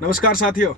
नमस्कार साथियों।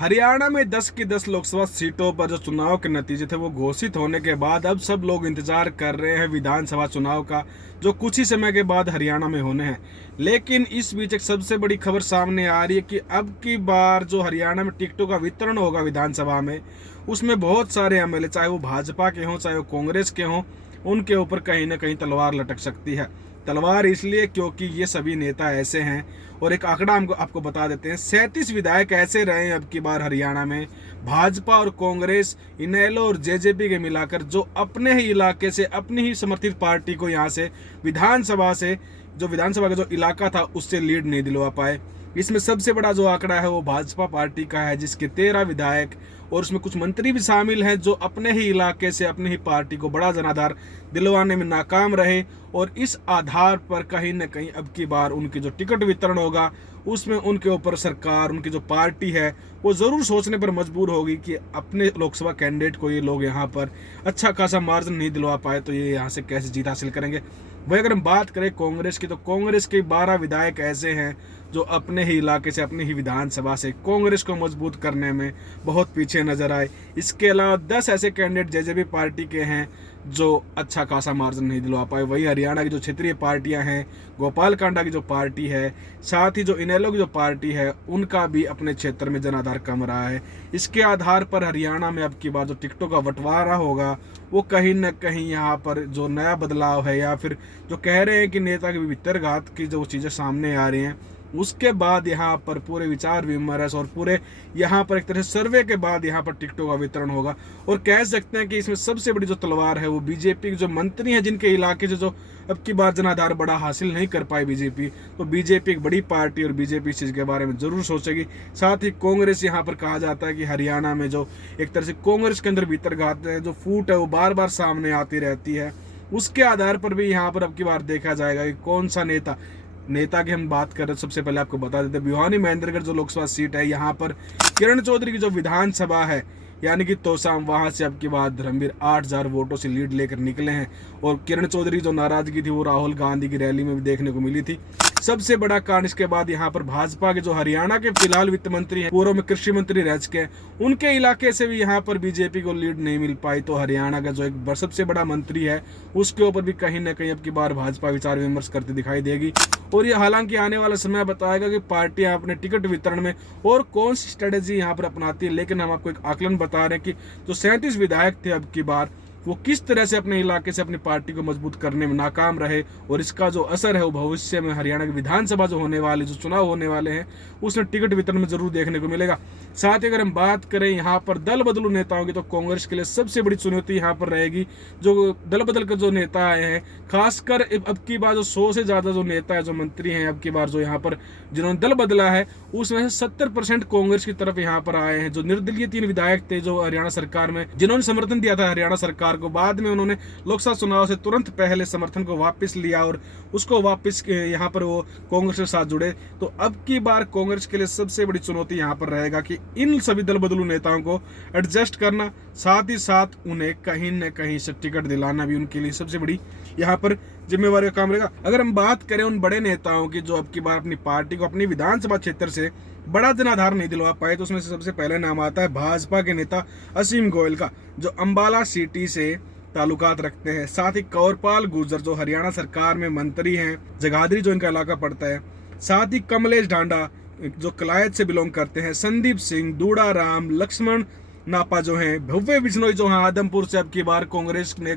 हरियाणा में 10 की 10 लोकसभा सीटों पर जो चुनाव के नतीजे थे वो घोषित होने के बाद अब सब लोग इंतजार कर रहे हैं विधानसभा चुनाव का, जो कुछ ही समय के बाद हरियाणा में होने हैं। लेकिन इस बीच एक सबसे बड़ी खबर सामने आ रही है कि अब की बार जो हरियाणा में टिकटों का वितरण होगा विधानसभा में, उसमें बहुत सारे एमएलए, चाहे वो भाजपा के हों चाहे वो कांग्रेस के हों, उनके ऊपर कहीं ना कहीं तलवार लटक सकती है। तलवार इसलिए क्योंकि ये सभी नेता ऐसे हैं, और एक आंकड़ा हमको आपको बता देते हैं। 37 विधायक ऐसे रहे हैं अब की बार हरियाणा में, भाजपा और कांग्रेस, इनेलो और जेजेपी के मिलाकर, जो अपने ही इलाके से अपनी ही समर्थित पार्टी को यहाँ से विधानसभा से, जो विधानसभा का जो इलाका था उससे लीड नहीं दिलवा पाए। इसमें सबसे बड़ा जो आंकड़ा है वो भाजपा पार्टी का है, जिसके 13 विधायक और उसमें कुछ मंत्री भी शामिल हैं जो अपने ही इलाके से अपनी ही पार्टी को बड़ा जनाधार दिलवाने में नाकाम रहे। और इस आधार पर कहीं ना कहीं अब की बार उनकी जो टिकट वितरण होगा उसमें उनके ऊपर सरकार, उनकी जो पार्टी है, वो ज़रूर सोचने पर मजबूर होगी कि अपने लोकसभा कैंडिडेट को ये लोग यहाँ पर अच्छा खासा मार्जिन नहीं दिलवा पाए तो ये यहाँ से कैसे जीत हासिल करेंगे। वही अगर हम बात करें कांग्रेस की, तो कांग्रेस के 12 विधायक ऐसे हैं जो अपने ही इलाके से, अपनी ही विधानसभा से कांग्रेस को मजबूत करने में बहुत पीछे नजर आए। इसके अलावा 10 ऐसे कैंडिडेट जेजेपी पार्टी के हैं जो अच्छा खासा मार्जिन नहीं दिलवा पाए। वही हरियाणा की जो क्षेत्रीय पार्टियां हैं, गोपाल कांडा की जो पार्टी है, साथ ही जो इनेलो की जो पार्टी है, उनका भी अपने क्षेत्र में जनाधार कम रहा है। इसके आधार पर हरियाणा में अब की बार जो टिकटों का बंटवारा होगा वो कहीं ना कहीं यहाँ पर जो नया बदलाव है, या फिर जो कह रहे हैं कि नेता के भीतरघात की जो चीज़ें सामने आ रही हैं, उसके बाद यहाँ पर पूरे विचार विमर्श और पूरे यहाँ पर एक तरह से सर्वे के बाद यहाँ पर टिकटों का वितरण होगा। और कह सकते हैं कि इसमें सबसे बड़ी जो तलवार है वो बीजेपी के जो मंत्री हैं, जिनके इलाके से जो अब की बार जनाधार बड़ा हासिल नहीं कर पाई बीजेपी, तो बीजेपी एक बड़ी पार्टी और बीजेपी इस चीज़ के बारे में जरूर सोचेगी। साथ ही कांग्रेस, यहाँ पर कहा जाता है कि हरियाणा में जो एक तरह से कांग्रेस के अंदर भीतरघात है, जो फूट है वो बार बार सामने आती रहती है, उसके आधार पर भी यहाँ पर अब की बार देखा जाएगा कि कौन सा नेता की हम बात कर रहे हैं। सबसे पहले आपको बता देते हैं, भिवानी महेंद्रगढ़ जो लोकसभा सीट है, यहाँ पर किरण चौधरी की जो विधानसभा है यानी कि तोसाम, वहां से अब की बार धर्मवीर 8000 वोटों से लीड लेकर निकले हैं। और किरण चौधरी जो नाराजगी थी वो राहुल गांधी की रैली में भी देखने को मिली थी। सबसे बड़ा कारण इसके बाद यहाँ पर भाजपा के जो हरियाणा के फिलहाल वित्त मंत्री हैं, पूर्व में कृषि मंत्री रह चुके हैं, उनके इलाके से भी यहाँ पर बीजेपी को लीड नहीं मिल पाई। तो हरियाणा का जो एक सबसे बड़ा मंत्री है उसके ऊपर भी कहीं ना कहीं अब की बार भाजपा विचार विमर्श करती दिखाई देगी। और ये हालांकि आने वाला समय बताएगा कि पार्टियां अपने टिकट वितरण में और कौन सी स्ट्रेटेजी यहाँ पर अपनाती है। लेकिन हम आपको एक आकलन बता रहे हैं कि जो 37 विधायक थे अब की बार, वो किस तरह से अपने इलाके से अपनी पार्टी को मजबूत करने में नाकाम रहे, और इसका जो असर है वो भविष्य में हरियाणा की विधानसभा जो होने वाले, जो चुनाव होने वाले हैं, उसमें टिकट वितरण में जरूर देखने को मिलेगा। साथ ही अगर हम बात करें यहाँ पर दल बदलू नेताओं की, तो कांग्रेस के लिए सबसे बड़ी चुनौती यहाँ पर रहेगी जो दल बदल के जो नेता आए हैं, खासकर अब की बार जो 100 से ज्यादा जो नेता है, जो मंत्री हैं अब की बार जो यहाँ पर जिन्होंने दल बदला है, उसमें से 70% कांग्रेस की तरफ यहाँ पर आए हैं। जो निर्दलीय 3 विधायक थे जो हरियाणा सरकार में, जिन्होंने समर्थन दिया था हरियाणा सरकार को, बाद में उन्होंने लोकसभा चुनाव से तुरंत पहले समर्थन को वापस लिया और उसको वापस यहाँ पर वो कांग्रेस के साथ जुड़े। तो अब की बार कांग्रेस के लिए सबसे बड़ी चुनौती यहाँ पर रहेगा कि इन सभी दल बदलू नेताओं को एडजस्ट करना, साथ ही साथ उन्हें कहीं न कहीं से टिकट दिलाना भी उनके लिए सबसे बड़ी यहाँ पर जिम्मेवारी का काम रहेगा। अगर हम बात करें उन बड़े नेताओं की जो अब की बार अपनी पार्टी को अपनी विधानसभा क्षेत्र से बड़ा जनाधार नहीं दिलवा पाए, तो उसमें से सबसे पहले नाम आता है भाजपा के नेता असीम गोयल का, जो अंबाला सिटी से ताल्लुकात रखते हैं। साथ ही कौरपाल गुर्जर जो हरियाणा सरकार में मंत्री हैं, जगाधरी जो इनका इलाका पड़ता है। साथ ही कमलेश ढांडा जो कलायत से बिलोंग करते हैं, संदीप सिंह, दूड़ा राम, लक्ष्मण नापा जो हैं, भव्य बिश्नोई जो हैं आदमपुर से, अब की बार कांग्रेस ने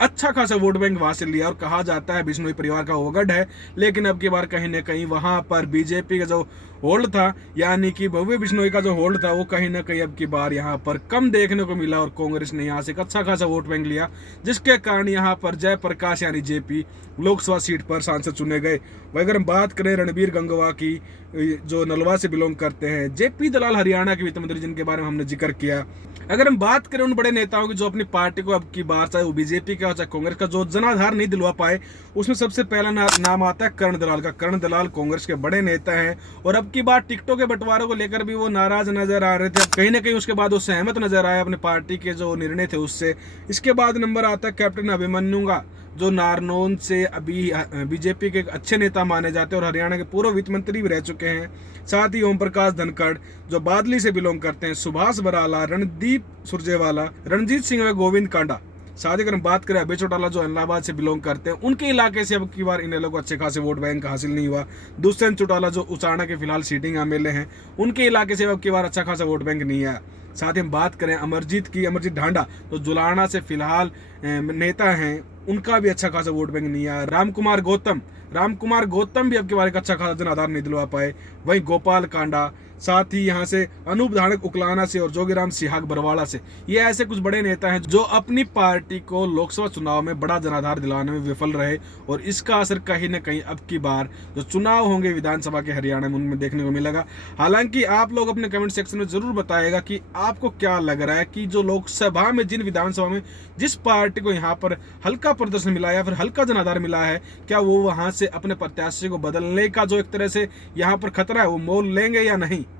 अच्छा खासा वोट बैंक वहां से लिया, और कहा जाता है बिश्नोई परिवार का वो गढ़ है। लेकिन अब की बार कहीं ना कहीं वहां पर बीजेपी का जो होल्ड था, यानी कि भव्य बिश्नोई का जो होल्ड था, वो कहीं ना कहीं अब की बार यहाँ पर कम देखने को मिला, और कांग्रेस ने यहाँ से एक अच्छा खासा वोट बैंक लिया, जिसके कारण यहाँ पर जयप्रकाश यानी जेपी लोकसभा सीट पर सांसद चुने गए। वही अगर हम बात करें रणबीर गंगवा की, जो नलवा से बिलोंग करते हैं, जेपी दलाल हरियाणा के वित्त मंत्री जिनके बारे में हमने जिक्र किया। अगर हम बात करें उन बड़े नेताओं की जो अपनी पार्टी को अब की बार, चाहे वो बीजेपी का चाहे कांग्रेस का, जो जनाधार नहीं दिलवा पाए, उसमें सबसे पहला नाम आता है कर्ण दलाल का। कर्ण दलाल कांग्रेस के बड़े नेता हैं और अब अब की बार टिकटों के बंटवारे को लेकर भी वो नाराज नजर आ रहे थे। कहीं ना कहीं उसके बाद वो सहमत नजर आए अपने पार्टी के जो निर्णय थे उससे। इसके बाद नंबर आता है कैप्टन अभिमन्यु का, जो नारनौल से अभी बीजेपी के एक अच्छे नेता माने जाते हैं और हरियाणा के पूर्व वित्त मंत्री भी रह चुके हैं। साथ ही ओम प्रकाश धनखड़ जो बादली से बिलोंग करते हैं, सुभाष बराला, रणदीप सुरजेवाला, रणजीत सिंह व गोविंद कांडा। साथ ही अगर हम बात करें अभय चौटाला जो इलाहाबाद से बिलोंग करते हैं, उनके इलाके से अब की बार इन लोगों को अच्छे खासे वोट बैंक हासिल नहीं हुआ। दुष्यंत चौटाला जो उचाना के फिलहाल सीटिंग एमएलए हैं, उनके इलाके से अब की बार अच्छा खासा वोट बैंक नहीं आया। साथ ही हम बात करें अमरजीत ढांडा तो जुलाना से फिलहाल नेता हैं, उनका भी अच्छा खासा वोट बैंक नहीं आया। राम कुमार गौतम भी अब के बार एक अच्छा खासा जनाधार नहीं दिलवा पाए। वहीं गोपाल कांडा, साथ ही यहाँ से अनूप धानक उकलाना से और जोगीराम सिहाग बरवाड़ा से, ये ऐसे कुछ बड़े नेता हैं जो अपनी पार्टी को लोकसभा चुनाव में बड़ा जनाधार दिलाने में विफल रहे। और इसका असर कहीं ना कहीं अब की बार जो चुनाव होंगे विधानसभा के हरियाणा में उनमें देखने को मिलेगा। हालांकि आप लोग अपने कमेंट सेक्शन में जरूर बताएगा कि आपको क्या लग रहा है कि जो लोकसभा में जिन विधानसभा में जिस पार्टी को यहाँ पर हल्का प्रदर्शन मिला या फिर हल्का जनाधार मिला है, क्या वो वहां से अपने प्रत्याशी को बदलने का जो एक तरह से यहाँ पर खतरा है वो मोल लेंगे या नहीं।